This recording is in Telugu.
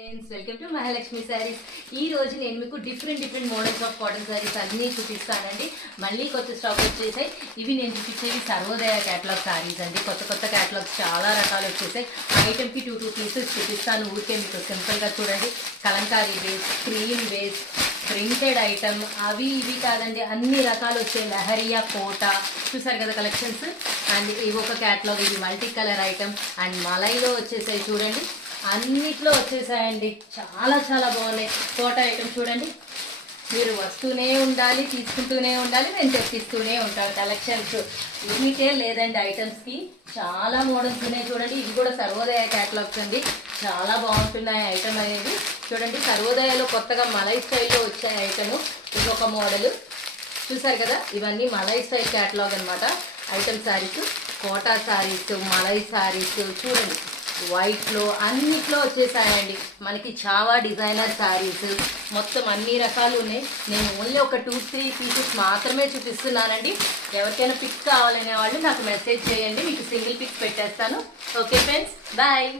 Friends welcome to Mahalakshmi saris. ఈ రోజు నేను మీకు different models of cotton saris అన్నీ చూపిస్తానండి. మళ్ళీ కొత్త స్టాక్ వచ్చేసాయి. ఇవి నేను చూపించేవి సర్వోదయ క్యాటలాగ్ సారీస్ అండి. కొత్త క్యాటలాగ్స్ చాలా రకాలు వచ్చేసాయి. ఐటమ్కి టూ పీసెస్ చూపిస్తాను. ఊరికే మీకు సింపుల్గా చూడండి. Kalamkari base, cream base, printed item, అవి ఇవి కాదండి, అన్ని రకాలు వచ్చాయి. లహరియా కోట చూసారు కదా కలెక్షన్స్. అండ్ ఇవి ఒక క్యాటలాగ్, ఇది మల్టీ కలర్ ఐటమ్. అండ్ మలైలో వచ్చేసాయి చూడండి, అన్నిట్లో వచ్చేసాయండి. చాలా బాగున్నాయి. కోట ఐటమ్ చూడండి, మీరు వస్తూనే ఉండాలి, తీసుకుంటూనే ఉండాలి, నేను తెప్పిస్తూనే ఉంటాను. కలెక్షన్స్ లిమిటే లేదండి ఐటమ్స్కి. చాలా మోడల్స్ ఉన్నాయి చూడండి. ఇది కూడా సర్వోదయ క్యాటలాగ్స్ అండి. చాలా బాగుంటున్నాయి ఐటమ్ అనేది. చూడండి, సర్వోదయలో కొత్తగా మలై స్టైల్లో వచ్చే ఐటమ్. ఇది ఒక మోడల్ చూసారు కదా. ఇవన్నీ మలై స్టైల్ క్యాటలాగ్ అనమాట. ఐటమ్ శారీస్, కోటా శారీస్, మలై శారీస్ చూడండి. వైట్లో అన్నిట్లో వచ్చేసాయండి. మనకి చావా డిజైనర్ శారీస్ మొత్తం అన్ని రకాలు ఉన్నాయి. నేను ఓన్లీ ఒక 2-3 పీసెస్ మాత్రమే చూపిస్తున్నానండి. ఎవరికైనా పిక్స్ కావాలనే వాళ్ళు నాకు మెసేజ్ చేయండి, మీకు సింగిల్ పిక్స్ పెట్టేస్తాను. Okay friends, bye.